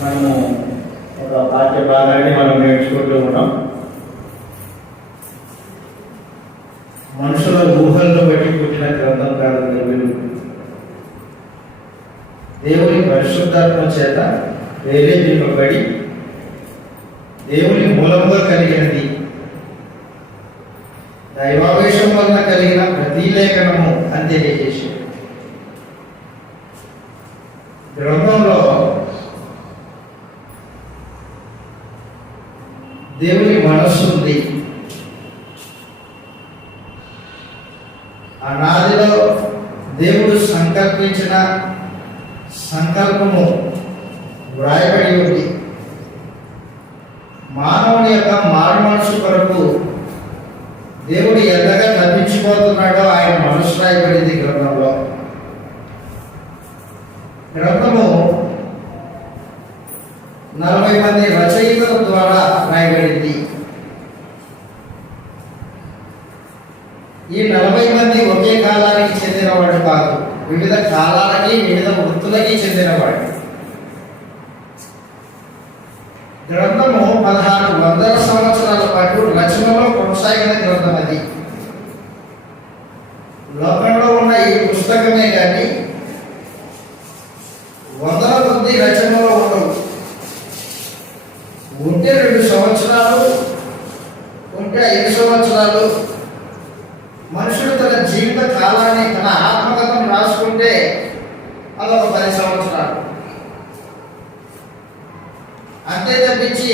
మనము ఒక పాఠ్య భాగాన్ని మనం నేర్చుకుంటూ ఉన్నాం. మనుషుల ఊహలను బట్టి పుట్టిన గ్రంథం కాదు బైబిల్. దేవుని పరిశుద్ధాత్మ చేత ప్రేరేపింపబడి దేవుని మూలముగా కలిగినది. దైవావేశం వలన కలిగిన ప్రతి లేఖనము అని తెలియజేసింది. గ్రంథంలో దేవుని మనస్సు ఉంది. అనాదిలో దేవుడు సంకల్పించిన సంకల్పము వ్రాయబడి ఉంది. మానవుని యొక్క మారు మనసు కొరకు దేవుడు ఎంతగా తప్పించిపోతున్నాడో ఆయన మనసు రాయబడింది గ్రంథంలో. గ్రంథము 40 మంది రచయితల ద్వారా రాయబడింది. ఈ 40 మంది ఒకే కాలానికి చెందినవాడు కాదు, వివిధ కాలాలకి వివిధ వృత్తులకి చెందినవాడు. గ్రంథము 1600 సంవత్సరాల పాటు రచనలో కొనసాగిన గ్రంథం అది. లోకంలో ఉన్న ఈ పుస్తకమే కానీ వందల కొద్ది రచనలో ఉండవు. ఉంటే 2 సంవత్సరాలు, ఉంటే 5 సంవత్సరాలు. మనుషుడు తన జీవిత కాలాన్ని, తన ఆత్మకథను రాసుకుంటే అదొక 10 సంవత్సరాలు. అంతే తప్పించి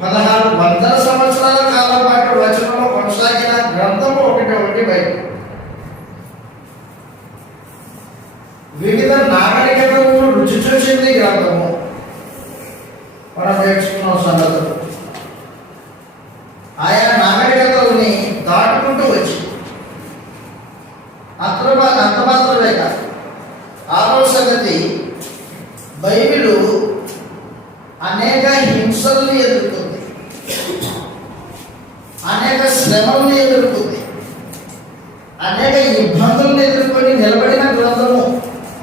1600 సంవత్సరాల కాలం పాటు రచనలో కొనసాగిన గ్రంథము ఒకటి బైబిల్. వివిధ నాగరికతలను రుచి చూసింది గ్రంథము. మనం నేర్చుకున్న సంగతులు ఆయా నాగరికతల్ని దాటుకుంటూ వచ్చి అంత మాత్రమే కాదు. 6వ సంగతి, బైబిలు అనేక హింసల్ని ఎదుర్కొంది, అనేక శ్రమల్ని ఎదుర్కొంది, అనేక ఇబ్బందులను ఎదుర్కొని నిలబడిన గ్రంథము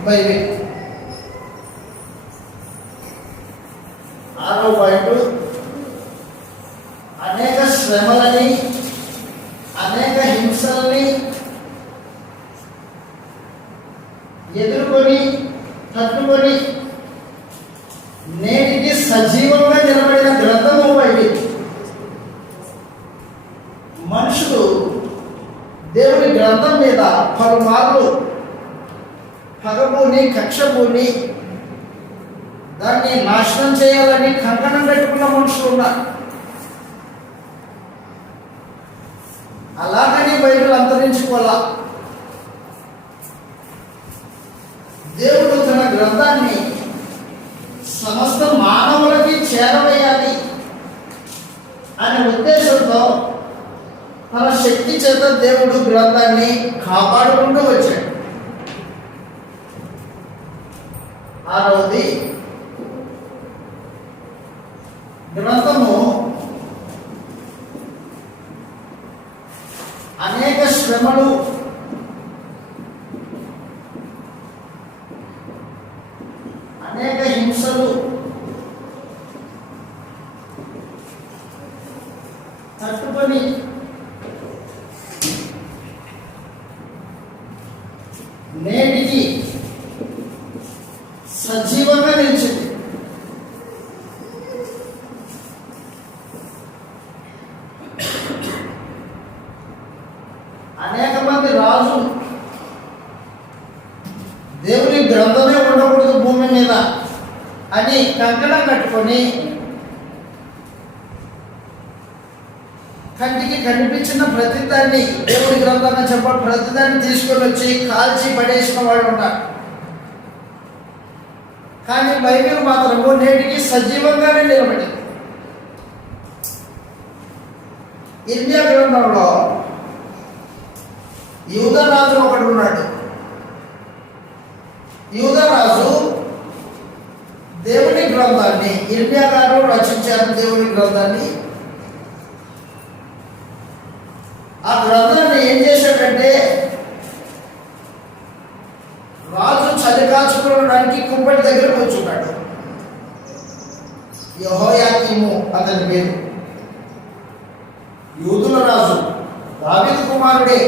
బైబిల్. 6వ పాయింట్, అనేక శ్రమలని, అనేక హింసల్ని ఎదుర్కొని తట్టుకొని నేటికి సజీవంగా నిలబడిన గ్రంథము బైబిల్. మనుషులు దేవుని గ్రంథం మీద పలుమార్లు పగబూని కక్షబూని దాన్ని నాశనం చేయాలని కంకణం పెట్టుకున్న మనుషులు ఉన్నారు. అలాగని బైబిల్ అంతరించుకోవాలా. దేవుడు తన గ్రంథాన్ని సమస్త మానవులకి చేరవేయాలి అనే ఉద్దేశంతో తన శక్తి చేత దేవుడు గ్రంథాన్ని కాపాడుకుంటూ వచ్చాడు. 6వది, గ్రంథము అనేక శ్రమలు, అనేక హింసలు తట్టుకొని నేటికి సజీవంగా నిలిచింది. అనేక మంది రాజులు దేవుని గ్రంథమే ఉండకూడదు భూమి మీద అని కంకణం కట్టుకొని కంటికి కనిపించిన ప్రతిదాన్ని దేవుని గ్రంథంగా చెప్ప ప్రతిదాన్ని తీసుకొని వచ్చి కాల్చి పడేసిన వాళ్ళు ఉన్నారు. కానీ బైబిల్ మాత్రము నేటికి సజీవంగానే నిలబడింది. ఇర్మియా గ్రంథంలో యూదారాజు ఒకడు ఉన్నాడు. యూదారాజు దేవుని గ్రంథాన్ని, ఇర్మియా గారు రచించారు దేవుని గ్రంథాన్ని. ఆ గ్రంథాన్ని ఏం చేశాడంటే, రాజు చలి కాచుకోవడానికి కుంపటి దగ్గర కూర్చున్నాడు. యెహోయాకీము అతని పేరు. యూదుల రాజు, దావీదు కుమారుడే,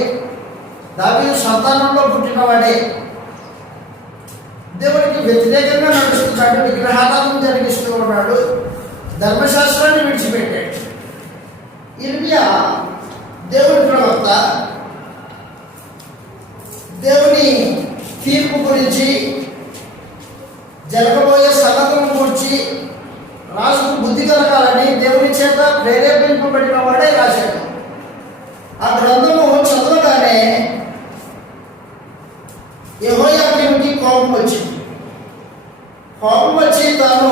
దావీదు సంతానంలో పుట్టినవాడే. దేవునికి వ్యతిరేకంగా నడుస్తున్నాడు, విగ్రహారాధన జరిగిస్తూ ఉన్నాడు, ధర్మశాస్త్రాన్ని విడిచిపెట్టాడు. ఇర్మియా దేవుని ప్రవక్త, దేవుని తీర్పు గురించి, జరగబోయే సంగతులను గురించి రాజుకు బుద్ధి కలగాలని దేవుని చేత ప్రేరేపింపబడిన వాడే రాశాడు. ఆ గ్రంథము చదవగానే యెహోయాకీముకి కోపం వచ్చింది. కోపం వచ్చి తాను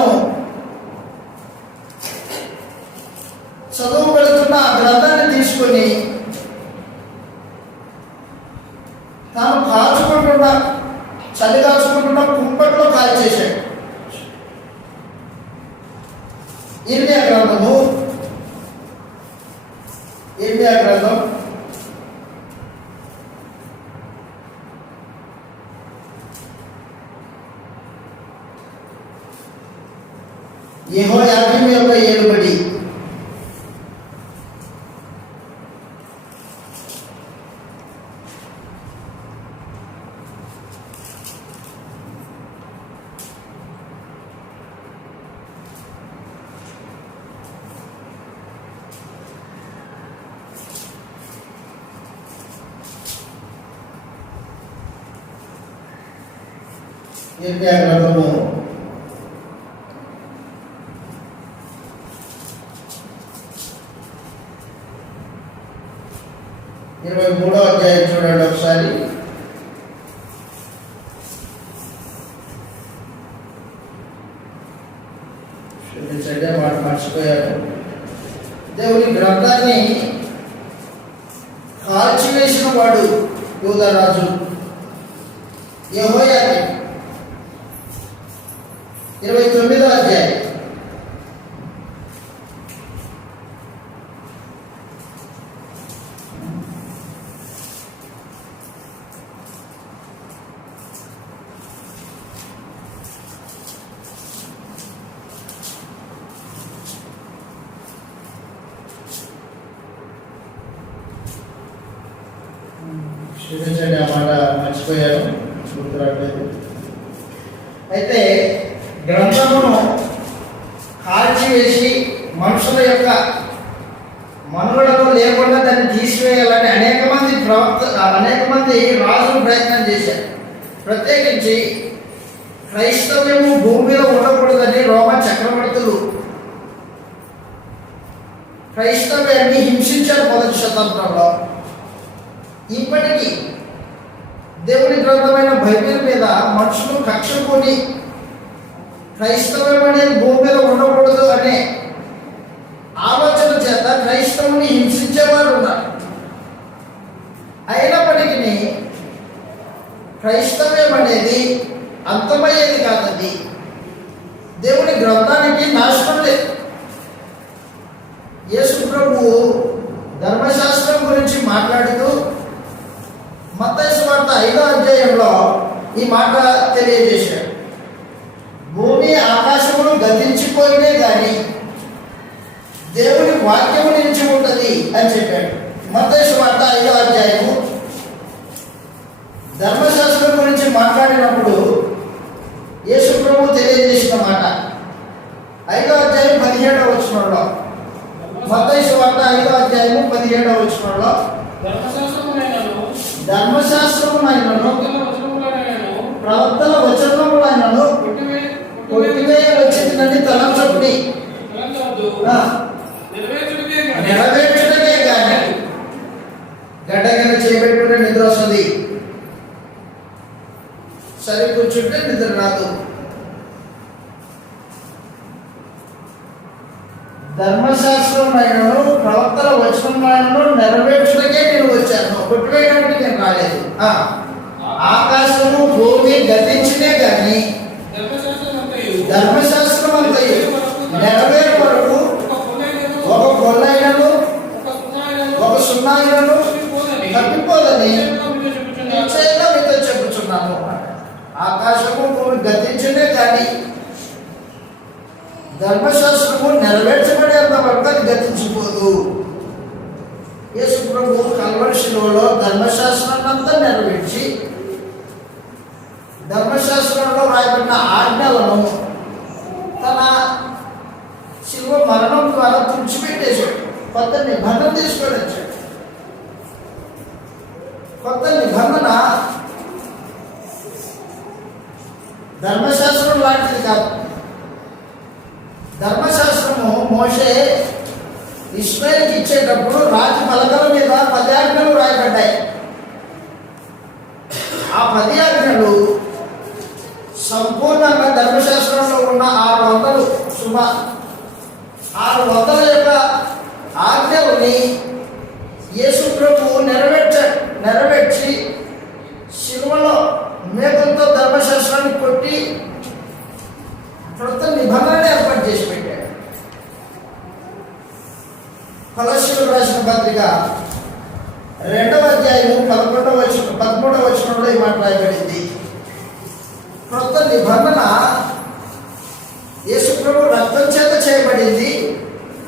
చదువు పెడుతున్న ఆ గ్రంథాన్ని తీసుకొని తాను కాల్చుకుంటున్న, చలి కాల్చుకుంటున్న కుంపట్లో కాల్చేశాడు. ఇర్మియా గ్రంథం యెహోయాకీము యొక్క ఏలుబడి. ఇర్మియా గ్రంథము 23వ అధ్యాయం చూడండి ఒకసారి. మాట మర్చిపోయారు. దేవుని గ్రంథాన్ని కాల్చివేసిన వాడు యూదారాజు యెహోయాకీము. 29వ అధ్యాయం. క్షమించండి, ఆ మాట మర్చిపోయాను, గుర్తురాట్లేదు. అయితే గ్రంథమును కాల్చివేసి మనుషుల యొక్క మనుగడలో లేకుండా దాన్ని తీసివేయాలని అనేక మంది రాజులు ప్రయత్నం చేశారు. ప్రత్యేకించి క్రైస్తవ్యము భూమి మీద ఉండకూడదని రోమా చక్రవర్తులు క్రైస్తవ్యాన్ని హింసించారు 1వ శతాబ్దంలో. ఇప్పటికీ దేవుని గ్రంథమైన బైబిల్ మీద మనుషులు కక్షకొని క్రైస్తవం అనేది భూమి మీద ఉండకూడదు అనే ఆలోచన చేత క్రైస్తవుని హింసించేవారు ఉన్నారు. అయినప్పటికీ క్రైస్తవ్యం అనేది అంతమయ్యేది కాదండి. దేవుని గ్రంథానికి నాశనం లేదు. యేసు ప్రభువు ధర్మశాస్త్రం గురించి మాట్లాడుతూ మత్తయి సువార్త 5వ అధ్యాయంలో ఈ మాట తెలియజేశాడు. భూమి ఆకాశములు గతించిపోయినే కానీ దేవుని వాక్యము నిలిచి ఉంటుంది అని చెప్పాడు. మత్తయి సువార్త 5వ అధ్యాయము ధర్మశాస్త్రం గురించి మాట్లాడినప్పుడు యేసు ప్రభువు తెలియజేసిన మాట 5వ అధ్యాయం 17వ వచనంలో, మత్తయి సువార్త 5వ అధ్యాయము 17వ వచనంలో, ధర్మశాస్త్రమునైనను ప్రవక్తల వచనములైనను కొట్టివేయవచ్చునని తలంచకుడి, నెరవేర్చుటకే కానీ గడ్డగిన చేపెట్టుకుంటే నిద్ర వస్తుంది, సరి కూర్చుంటే నిద్ర రాదు. ధర్మశాస్త్రమైనను ప్రవక్తల వచనములను నెరవేర్చుటకే నేను వచ్చాను, కొట్టివేయడానికి నేను రాలేదు. ఆకాశము భూమి గతించినే కానీ ధర్మశాస్త్రం అంతయు నెరవేరు వరకు ఒక పొల్లైనను ఒక సున్నాయినను తప్పిపోదని నిశ్చయంగా మీతో చెప్పుచున్నాను. ఆకాశము భూమి గతించినే కానీ ధర్మశాస్త్రము నెరవేర్చబడేంత వరకు అది గతించిపోదు. యేసు ప్రభు కల్వరి శిలువలో ధర్మశాస్త్రాన్ని అంతా నెరవేర్చి ధర్మశాస్త్రంలో రాయబడిన ఆజ్ఞలను తన శిలువ మరణం ద్వారా తుడిచిపెట్టేశాడు. కొత్త నిబంధన తీసుకొని వచ్చాడు. కొత్త నిబంధన ధర్మశాస్త్రం లాంటిది కాదు. ధర్మశాస్త్రము మోషే ఇశ్రాయేలుకి ఇచ్చేటప్పుడు రాజు పలకల మీద 10 ఆజ్ఞలు రాయబడ్డాయి. ఆ 10 ఆజ్ఞలు సంపూర్ణంగా ధర్మశాస్త్రంలో ఉన్న 600 యొక్క ఆజ్ఞలని యేసు ప్రభువు నెరవేర్చి శిలువలో మేకులతో ధర్మశాస్త్రాన్ని కొట్టి క్రొత్త నిబంధనని ఏర్పాటు చేసి పెట్టాడు. కొలస్సీయులకు రాసిన పత్రిక 2వ అధ్యాయము 13వ వచనంలో ఈ మాట రాయబడింది. క్రొత్త నిబంధన యేసు ప్రభు రక్తం చేత చేయబడింది.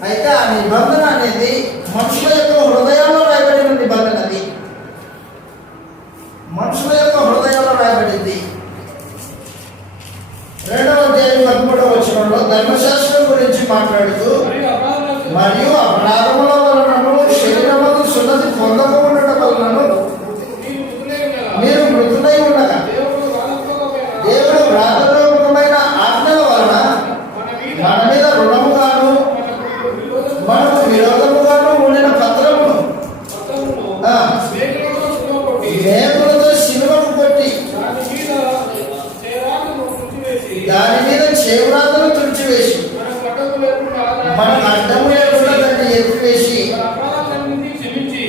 అయితే ఆ నిబంధన అనేది మనుషుల యొక్క హృదయంలో రాయబడిన నిబంధన. అది మనుషుల యొక్క హృదయంలో రాయబడింది. 2వ అధ్యాయం 13వ వచనంలో ధర్మశాస్త్రం గురించి మాట్లాడుతూ, మరియు అపరాధముల వలనను శరీరమందు సున్నతి పొందకుండా వలనను మీరు మృతులై ఉండగా దేవుడు వ్రాతపూర్వకమైన ఆజ్ఞల వలన మన మీద రుణముగాను మనకు విరోధముగాను ఉండిన పత్రమును మేకులతో సిలువకు కొట్టి దాని మీద చేవ్రాతను తుడిచివేసి మనకు అడ్డము లేకుండా దాన్ని ఎత్తివేసి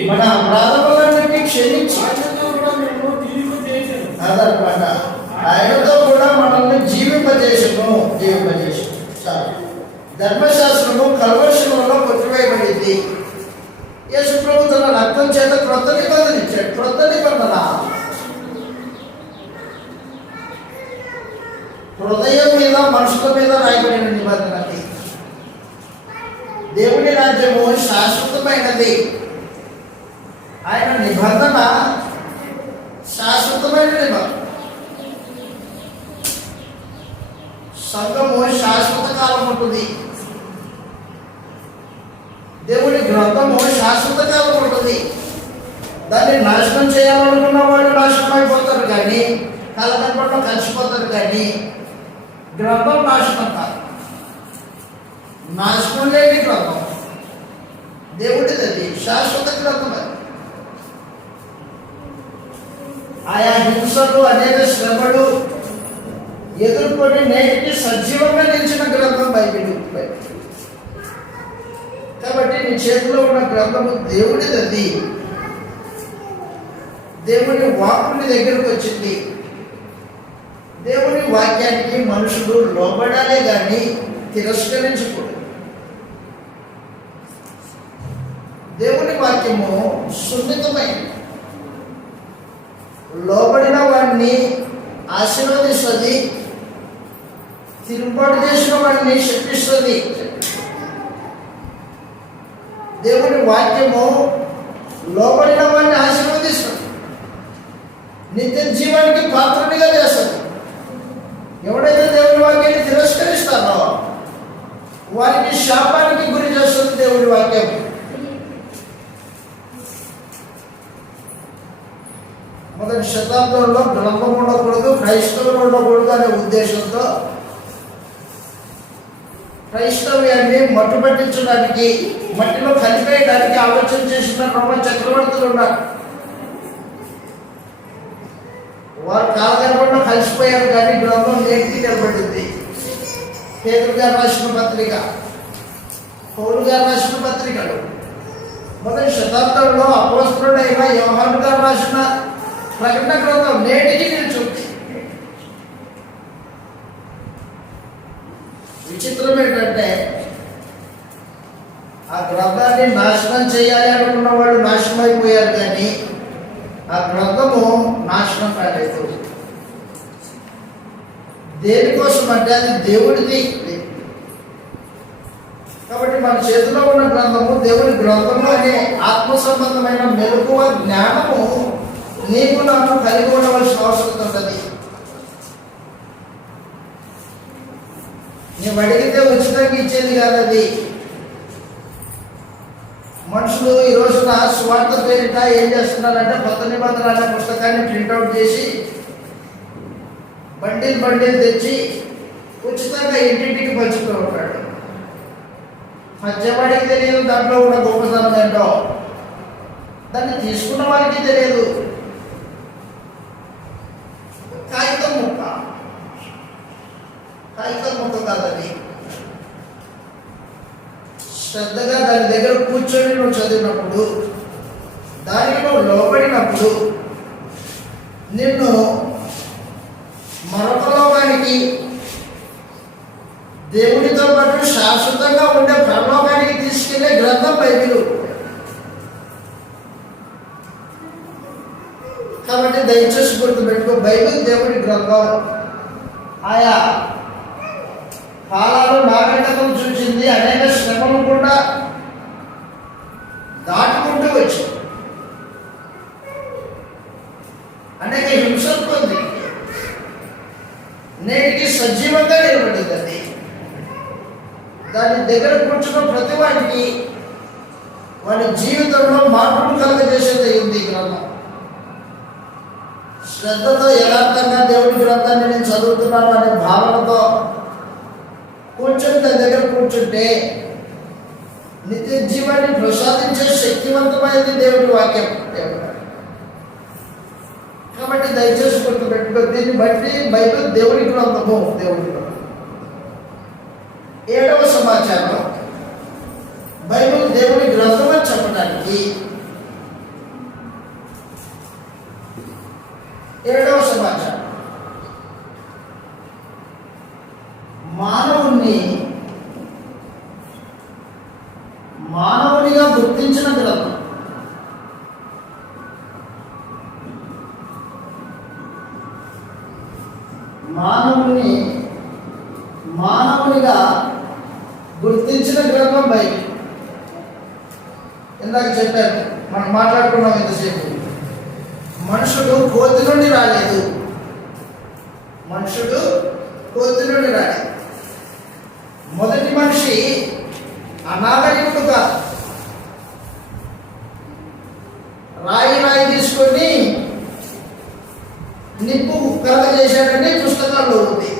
మన అపరాధములన్నింటినీ క్షమించి అదనమాట ఆయనతో కూడా మనల్ని జీవింపజేసును. ధర్మశాస్త్రము కల్వరి శిలువలో కొట్టివేయబడింది. యేసు ప్రభు తన రక్తం చేత క్రొత్త నిబంధన ఇచ్చాడు. క్రొత్త నిబంధన హృదయం మీద మనుషుల మీద రాయబడిన నిబంధనది. దేవుని రాజ్యము శాశ్వతమైనది. ఆయన నిబంధన శాశ్వతమైన నిబంధన. సంఘము శాశ్వత కాలం ఉంటుంది. దేవుని గ్రంథము శాశ్వత కాలం ఉంటుంది. దాన్ని నాశనం చేయాలనుకున్న వాళ్ళు నాశనం అయిపోతారు, కానీ కలకపట్లో కలిసిపోతారు. కానీ గ్రంథం నాశనం కాదు. నాశనం లేని గ్రంథం దేవుడిది. అది శాశ్వత గ్రంథం. అది ఆయా హింసలు అనేక శ్రమలు ఎదుర్కొని నేటికి సజీవంగా నిలిచిన గ్రంథం బైబిల్. కాబట్టి నీ చేతిలో ఉన్న గ్రంథము దేవుడిది. అది దేవుని వాక్కుని దగ్గరకు వచ్చింది. దేవుని వాక్యానికి మనుషులు లోబడాలే కానీ తిరస్కరించకూడదు. దేవుని వాక్యము సున్నితమైనది. లోబడిన వాడిని ఆశీర్వదిస్తుంది, తిరుగుబాటు చేసిన వాడిని శిక్షిస్తుంది. దేవుని వాక్యము లోబడిన వాడిని ఆశీర్వదిస్తుంది, నిత్య జీవానికి పాత్రనిగా చేస్తుంది. ఎవడైతే దేవుని వాక్యాన్ని తిరస్కరిస్తారో వారికి శాపానికి గురి చేస్తుంది దేవుని వాక్యం. మొదటి శతాబ్దంలో గ్రంథం ఉండకూడదు, క్రైస్తవులు ఉండకూడదు అనే ఉద్దేశంతో క్రైస్తవ్యాన్ని మట్టుపట్టించడానికి, మట్టిలో కలిపేయడానికి ఆలోచన చేసిన రోమన్ చక్రవర్తులు ఉన్నారు. వారు కాలగర్భంలో కలిసిపోయారు, కానీ గ్రంథం నేటికి నిలబడింది. పేతురు గారు రాసిన పత్రిక, పౌలు గారు రాసిన పత్రికలు, మొదటి శతాబ్దంలో అపోస్తలుడైన యోహాను గారు రాసిన ప్రకటన గ్రంథం నేటికి నిలుచుంది. విచిత్రం ఏంటంటే ఆ గ్రంథాన్ని నాశనం చేయాలి అనుకున్న వాళ్ళు నాశనం అయిపోయారు, కానీ ఆ గ్రంథము నాశనం కాలేదు. దేనికోసం అంటే అది దేవుడిది. మన చేతిలో ఉన్న గ్రంథము దేవుని గ్రంథము అనే ఆత్మ సంబంధమైన మెలకువ జ్ఞానము నీకు నాకు కలిగి ఉండవలసిన అవసరం ఉంటుంది. నువ్వు అడిగితే ఉచితంగా ఇచ్చేది కాదు అది. మనుషులు ఈ రోజున స్వార్థ పేరిట ఏం చేస్తున్నారంటే కొత్త నిబంధన అనే పుస్తకాన్ని ప్రింట్అవుట్ చేసి బండిల్ తెచ్చి ఉచితంగా ఇంటింటికి పంచుతూ ఉంటాడు. మధ్యవాడికి తెలియదు దాంట్లో ఉన్న గొప్పతనం ఏంటో, దాన్ని తీసుకున్న వారికి తెలియదు. కాగితం ముక్క కాదని శ్రద్ధగా దాని దగ్గర కూర్చొని నువ్వు చదివినప్పుడు, దానికి నువ్వు లోపడినప్పుడు నిన్ను మరొక లోకానికి, దేవునితో పాటు శాశ్వతంగా ఉండే పరలోకానికి తీసుకెళ్లే గ్రంథం బైబిలు. కాబట్టి దయచేసి గుర్తుపెట్టుకో, బైబిల్ దేవుడి గ్రంథం. ఆయా కాలాలు నాగరికతను చూసింది, అనేక శ్రమలు కూడా దాటుకుంటూ వచ్చి అనేక హింసలు పొంది నేటికి సజీవంగా నిలబడింది. అది దాని దగ్గర కూర్చున్న ప్రతి వాడికి వాడి జీవితంలో మార్పును కలుగజేసేది ఉంది ఈ గ్రంథం. శ్రద్ధతో యథార్థంగా దేవుడి గ్రంథాన్ని నేను చదువుతున్నాను అనే భావనతో కూర్చొని దాని దగ్గర కూర్చుంటే నిత్య జీవాన్ని ప్రసాదించే శక్తివంతమైనది దేవుడి వాక్యం. కాబట్టి దయచేసి గుర్తుపెట్టుకో, దీన్ని బట్టి బైబిల్ దేవుడి గ్రంథము. దేవుడి గ్రంథం. 7వ సమాచారం, బైబిల్ దేవుడి గ్రంథం అని చెప్పడానికి 7వ సమాచారం, మానవునిగా గుర్తించిన గ్రంథం. మానవునిగా గుర్తించిన గ్రంథం బైబిల్. ఇందాక చెప్పాను, మనం మాట్లాడుకున్నాం ఇంతసేపు. మనుషుడు కోతి నుండి రాలేదు. మొదటి మనిషి అనాగరికుడు కాదు. రాయి తీసుకొని నిప్పు కలగజేశాడని పుస్తకాల్లో ఉంది.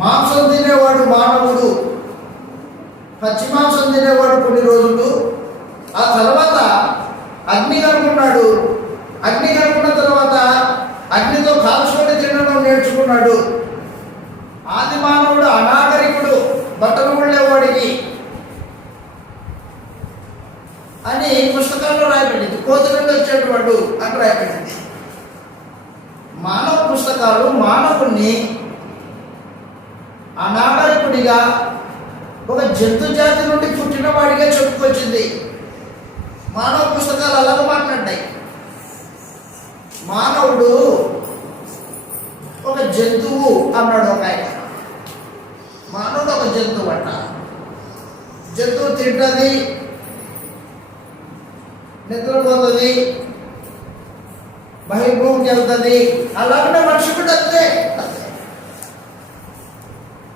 మాంసం తినేవాడు మానవుడు, పచ్చి మాంసం తినేవాడు కొన్ని రోజులు. ఆ తర్వాత అగ్ని కనుక్కున్నాడు. అగ్ని కనుక్కున్న తర్వాత అగ్నితో కాల్చుకొని తినడం నేర్చుకున్నాడు. ఆది మానవుడు అనాగరికుడు, బట్టలు ఉండేవాడికి అని పుస్తకాల్లో రాయబడింది. కోతి నుండి వచ్చేటవాడు అని రాయబడింది. మానవ పుస్తకాలు మానవుణ్ణి అనాగరికుడిగా, ఒక జంతు జాతి నుండి పుట్టిన వాడిగా చెప్పుకొచ్చింది. మానవ పుస్తకాలు అలాగ మాట్లాడ్డాయి. మానవుడు ఒక జంతువు అన్నాడు ఒక ఆయన. మానవుడు ఒక జంతువు అంట. జంతువు తింటుంది, నిద్రపోతుంది, బహిర్భూమికి వెళ్తుంది. అలాగే మనిషి కూడా అంతే.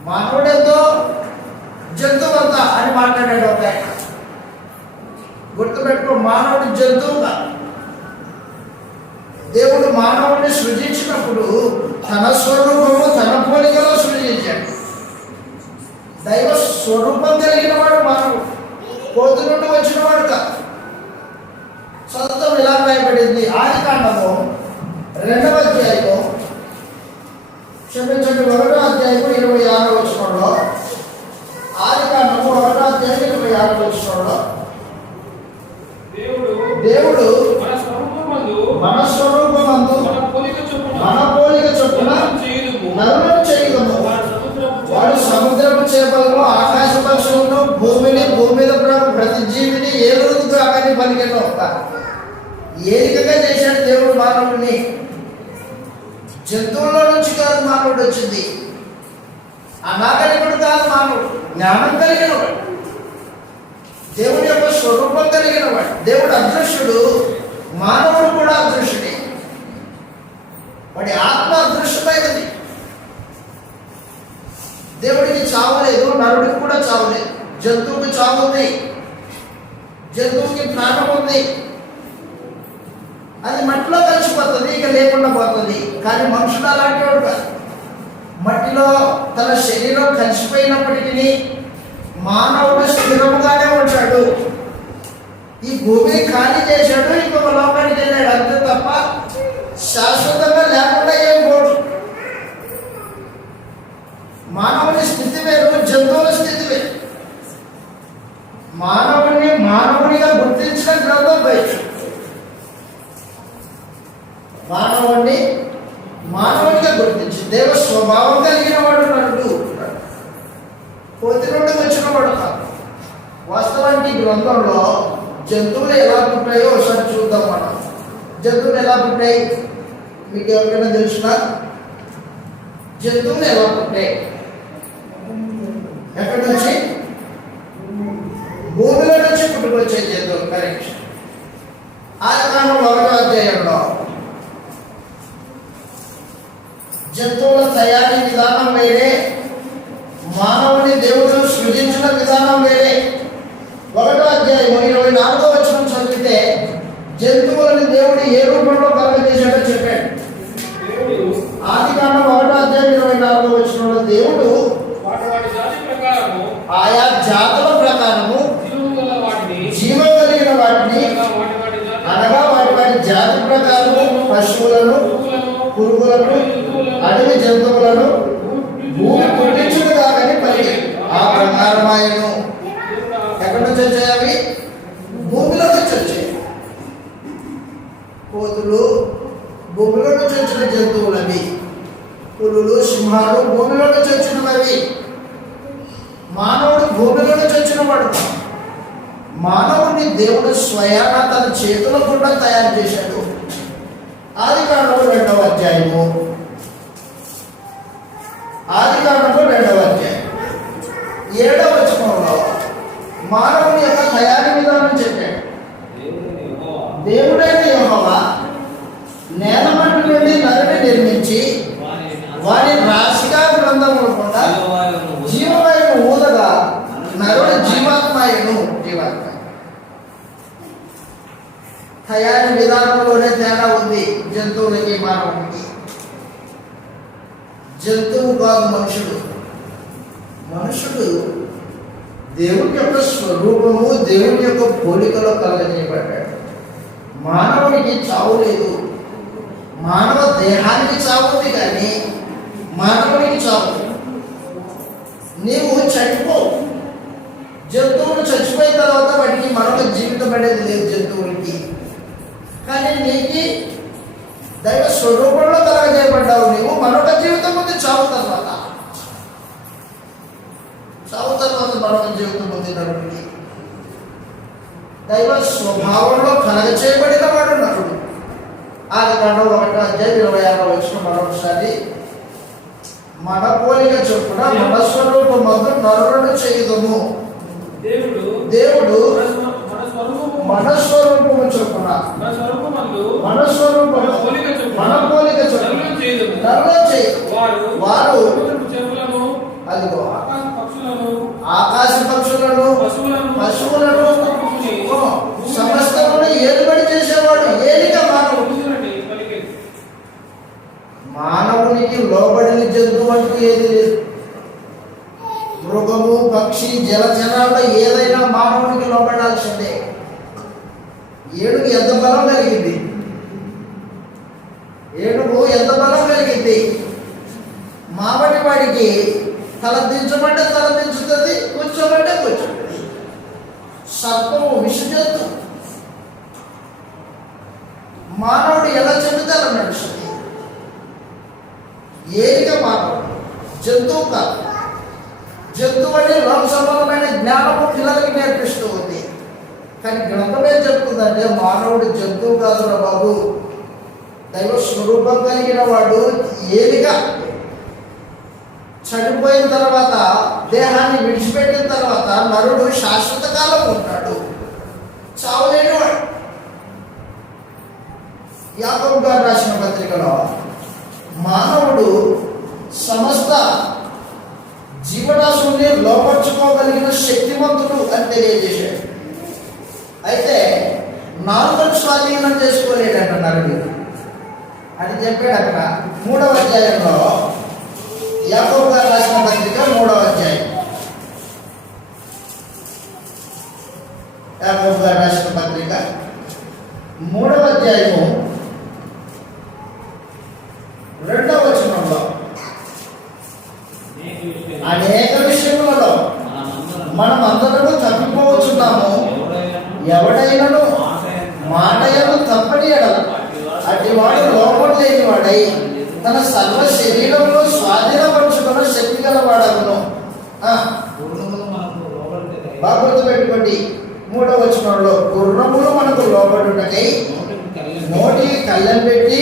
మానవుడెంతో జంతువు అంతా అని మాట్లాడాడు ఒక ఆయన. గుర్తుపెట్టుకో, మానవుడు జంతువుగా. దేవుడు మానవుడిని సృజించినప్పుడు తన స్వరూపము తన పోలికలో సృజించాడు. దైవ స్వరూపం కలిగిన వాడు మానవుడు, కోతి నుండి వచ్చిన వాడు కాదు. సొంతం ఇలా రాయబడింది. ఆదికాండము 2వ అధ్యాయము, క్షమించండి 1వ అధ్యాయము 26వ వచనంలో, ఆదికాండము 1వ అధ్యాయం 26వ వచనంలో దేవుడు మన స్వరూపమందు మన పోలిక చొప్పున నరులను చేయుదుము. వాడు సముద్రపు చేపలను, ఆకాశ పక్షులను, భూమిని, భూమి మీద ప్రతి జీవిని ఏలుగుగా కానీ పలికెను. ఏలికగా చేశాడు దేవుడు మానవుడిని. జంతువుల్లో నుంచి కాదు మానవుడు వచ్చింది. అనాగరికుడు కాదు మానవుడు, జ్ఞానం కలిగిన వాడు, దేవుడి యొక్క స్వరూపం కలిగిన వాడు. దేవుడు అదృశ్యుడు, మానవుడు కూడా అదృశ్యుడే. వాడి ఆత్మ అదృశ్యమైనది. దేవుడికి చావు లేదు, నరుడికి కూడా చావు లేదు. జంతువుకి చావు ఉంది, జంతువుకి ప్రాణం ఉంది. అది మట్టిలో కలిసిపోతుంది, ఇక లేకుండా పోతుంది. కానీ మనుషుడు అలాంటి వాడు కాదు. మట్టిలో తన శరీరం కలిసిపోయినప్పటికీ మానవుడు స్థిరముగానే ఉంటాడు. ఈ భూమిని ఖాళీ చేశాడు, ఇంకొక లోకానికి వెళ్ళాడు అంతే తప్ప శాశ్వతంగా లేకుండా ఏం పోడు. మానవుని స్థితి వేరు, జంతువుల స్థితి వేరు. మానవుని మానవునిగా గుర్తించిన గ్రంథం బయట. మానవుణ్ణి మానవునిగా గుర్తించి దేవ స్వభావం కలిగిన వాడు నరుడు. కోతి నుండి వచ్చిన వాడు కాదు. వాస్తవానికి గ్రంథంలో జంతువులు ఎలా పుట్టాయో ఒకసారి చూద్దాం. మనం జంతువులు ఎలా పుట్టాయి మీకు ఎవరికైనా తెలుసునా? జంతువులు ఎలా పుట్టాయి? ఎక్కడి నుంచి? భూమిలో నుంచి పుట్టుకొచ్చే జంతువులు. కరెక్ట్. ఆదికాండం 1వ అధ్యాయంలో జంతువుల తయారీ విధానం వేరే, మానవుని దేవుడు సృజించిన విధానం వేరే. 1వ అధ్యాయం 24వ వచనం చదివితే జంతువులని దేవుడు ఏ రూపంలో కలుగజేశాడో చెప్పాడు. ఆదికాండం 1వ అధ్యాయం 24వ వచనంలో దేవుడు ఆయా జాతుల ప్రకారము జీవం కలిగిన వాటిని, అనగా వాటి వాటి జాతి ప్రకారము పశువులను, పురుగులను, అడవి జంతువులను భూమి పుట్టించుడు కాదని పలికి ఆ ప్రకారం ఆయను. ఎక్కడి నుంచి వచ్చాయి అవి? భూమిలో నుంచి వచ్చాయి. కోతులు భూమిలో నుంచి వచ్చిన జంతువులు అవి. పులులు, సింహాలు భూమిలో నుంచి వచ్చినవి. మానవుడు భూమిలో నుంచి వచ్చిన వాడు. మానవుడిని దేవుడు స్వయాన తన చేతుల కూడా తయారు చేశాడు. ఆదికాండంలో 2వ అధ్యాయము, ఆదికాండంలో 2వ అధ్యాయం 7వ వచనంలో మానవుని యొక్క తయారీ విధానం చెప్పాడు. దేవుడైన యెహోవా నేలమట్టి నుండి నరుని నిర్మించి వారి రాశిగా గ్రంథములు కూడా జీవవాయువును ఊదగా నరుడు జీవాత్మయును. తయారీ విధానంలోనే తేడా ఉంది జంతువులకి మానవునికి. జంతువు కాదు మనుషుడు. మనుషుడు దేవుని యొక్క స్వరూపము, దేవుని యొక్క పోలికలో కలగజేయబడ్డాడు. మానవునికి చావు లేదు. మానవ దేహానికి చావు ఉంది, కానీ మానవునికి చావు. నీవు చనిపోవు. జంతువులు చచ్చిపోయిన తర్వాత వాటికి మరొక జీవితం అనేది లేదు జంతువులకి. కానీ నీకు దైవ స్వరూపంలో కలగజేయబడ్డావు. నీవు మరొక జీవితం ఉంది. చావు తర్వాత మరొక జీవితం ఉంది నరుడికి. దైవ స్వభావంలో కలగచేయబడిన వాడు నరుడు. ఆదికాండం 1వ అధ్యాయం 26వ వచనం మరొకసారి, మన పోలిక చొప్పున మన స్వరూపమందు నరులను చేయుదుము. దేవుడు మన స్వరూపము చొప్పున మన పోలిక చొప్పున నరులను చేయుదు. వారు అదిగో ఆకాశ పక్షులను, పశువులను, సమస్తమును ఏలుబడి చేసేవాడు. ఏలిక మానవుడు. మానవునికి లోబడిన జంతువు అంటూ ఏది లేదు. మృగము, పక్షి, జలచరాల్లో ఏదైనా మానవునికి లోబడాల్సిందే. ఏడుగు ఎంత బలం కలిగింది? ఏడుగు ఎంత బలం కలిగింది? మావటి వాడికి తల దించమంటే తల దించుతుంది, కూర్చోమంటే కూర్చోండి. సర్పము విషజంతు. మానవుడు ఎలా చెబితే అలా నడుస్తుంది. ఏలిక మానవుడు, జంతువు కాదు. జంతువు అంటే లోక సంబంధమైన జ్ఞానము పిల్లలకి నేర్పిస్తూ ఉంది. కానీ గ్రంథం ఏం చెప్తుందంటే మానవుడు జంతువు కాదురా బాబు, దైవ స్వరూపం కలిగిన వాడు. ఏలిక చనిపోయిన తర్వాత దేహాన్ని విడిచిపెట్టిన తర్వాత నరుడు శాశ్వత కాలం ఉంటాడు, చావులేనివాడు. యాకోబు గారు రాసిన పత్రికలో మానవుడు సమస్త జీవరాశుల్ని లోపర్చుకోగలిగిన శక్తివంతుడు అని తెలియజేశాడు. అయితే నాలుగను స్వాధీనం చేసుకోలేడంట నరుడు అని చెప్పాడు. అక్కడ 3వ అధ్యాయంలో యాకోబు గారు రాసిన పత్రిక 3వ అధ్యాయం, యాకోబు గారు రాసిన పత్రిక 3వ అధ్యాయము 2వ వచనంలో అనేక విషయములలో మనం అందరూ తప్పిపోవచ్చున్నాము, ఎవడైనను మాటలను తప్పని ఎడల అటివాడు లోపం లేనివాడై తన సర్వ శరీరంలో స్వాధీనపరుచుకున్న శక్తి గలవాడను. బాగా గుర్తుపెట్టుకోండి, 3వ వచనంలో గుర్రములు మనకు లోపడుటకై నోటికి కళ్ళెం పెట్టి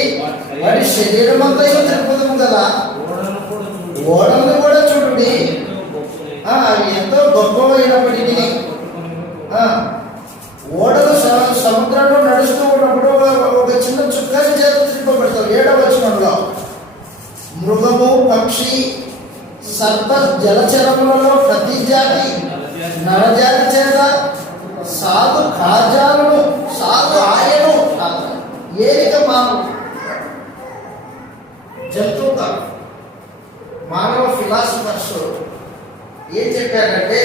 వాడి శరీరం అంతా తిరుగుతాము కదా, ఓడలను కూడా చూడండి, అవి ఎంతో గొప్పమైనప్పటికీ ఓడలు సముద్రంలో నడుస్తూ ఉన్నప్పుడు ఒక చిన్న చుక్కని చేత తిప్పబడతారు. 7వ వచనంలో మృగము, పక్షి, సర్ప జలచరములలో ప్రతి జాతి నరజాతి చేత సాధు కాజాలను సాధు ఆయను ఏరిక మానవు జంతువు కాదు. మానవ ఫిలాసఫర్స్ ఏం చెప్పారంటే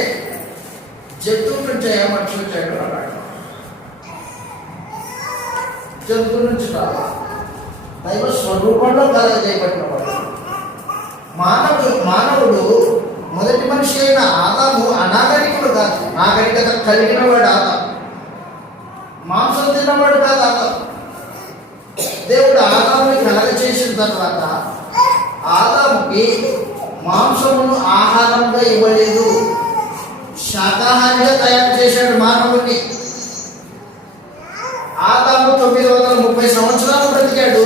జంతువు నుంచి ఏమర్చి వచ్చాడు అన్నాడు. జంతువు నుంచి రాదు, దైవ స్వరూపంలో కలగజేయబడిన వాడు మానవుడు. మొదటి మనిషి అయిన ఆదాము అనాగరికుడు కాదు, నాగరికత కలిగిన వాడు ఆదాము, మాంసం తిన్నవాడు కాదు ఆదాము. దేవుడు ఆదాముని కలగచేసిన తర్వాత ఆదాముకి మాంసమును ఆహారంగా ఇవ్వలేదు, శాకాహారిగా తయారు చేశాడు మానవుని. ఆదాము 930 సంవత్సరాలు బ్రతికాడు.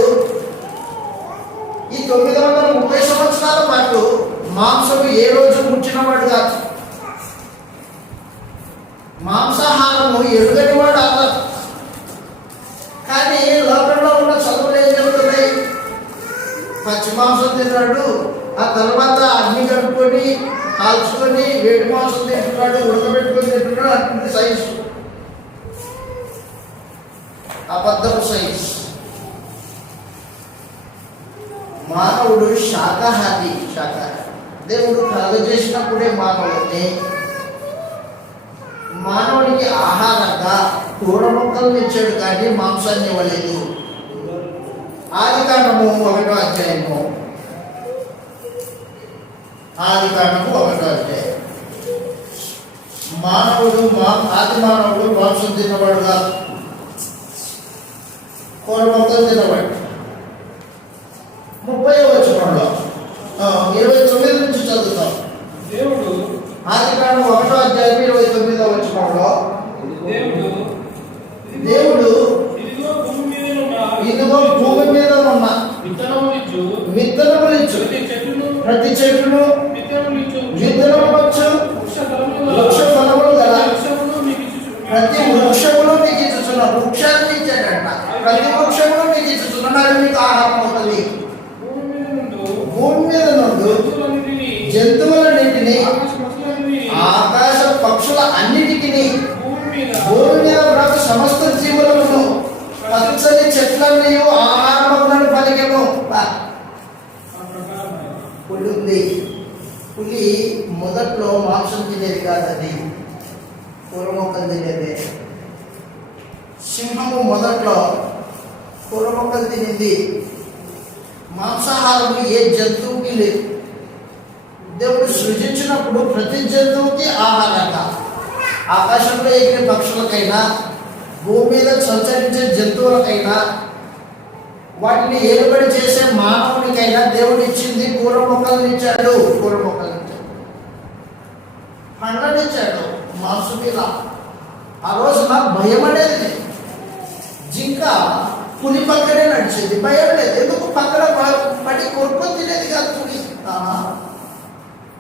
ఈ 930 సంవత్సరాల పాటు మాంసము ఏ రోజు ముట్టినవాడు కాదు, మాంసాహారము ఎరుగని వాడు ఆదాము. కానీ లోకంలో ఉన్న చదువులు ఏం జరుగుతున్నాయి? పచ్చి మాంసం తిన్నాడు, ఆ తర్వాత అగ్ని కడుక్కొని కాల్చుకొని వేడి మాంసం తింటున్నాడు, ఉడకబెట్టుకొని తింటున్నాడు అంటుంది సైన్స్. అబద్ధపు సైన్స్. మానవుడు శాకాహారి. దేవుడు కలగజేసినప్పుడే మానవునికి ఆహారంగా కూర మొక్కలను ఇచ్చాడు, కానీ మాంసాన్ని ఇవ్వలేదు. ఆదికాండము 1వ అధ్యాయము, ఆదికాండము 1వ అధ్యాయం. ఆది మానవుడు మాంసం తిన్నవాడు కాదు, కూర మొక్కలు తిన్నవాడు. 30వ వచనంలో 29 నుంచి చదువుతాం. దేవుడు ఆదికాండం 1వ అధ్యాయం 29వ వచనంలో దేవుడు ఇదిగో భూమి మీద ఉన్న విత్తనములిచ్చు ప్రతి చెట్టును విత్తనముచ్చు వృక్ష ఫలములు గల ప్రతి వృక్షమును మీకు ఇచ్చుచున్న వృక్షాన్ని ఇచ్చాడంట. ప్రతి వృక్షమును మీకు ఇచ్చుచున్నారు, మీకు ఆహారం అవుతుంది. భూమి మీద నుండి జంతువులన్నింటినీ ఆకాశ పక్షుల అన్నిటికీ భూమి మీద బ్రతుకు సమస్త జీవులను పచ్చని చెట్లన్నీ ఆహారములను పలికెను. పులి ఉంది. పులి మొదట్లో మాంసం తినేది కాదు, అది కూర మొక్కలు తినేది. సింహము మొదట్లో కూర మొక్కలు తినేది. మాంసాహారము ఏ జంతువుకి లేదు. దేవుడు సృజించినప్పుడు ప్రతి జంతువుకి ఆహారంగా, ఆకాశంలో ఎగిరే పక్షులకైనా భూమి మీద సంచరించే జంతువులకైనా వాటిని ఏలుబడి చేసే మానవునికైనా దేవుడు ఇచ్చింది కూర మొక్కలను ఇచ్చాడు. పండ్లను ఇచ్చాడు. మాంసం మీద ఆ రోజున భయం అనేది జింక పులి పక్కనే నడిచేది, భయం లేదు. ఎందుకు? పక్కన పడి కొనుక్కొని తినేది కాదు పులి.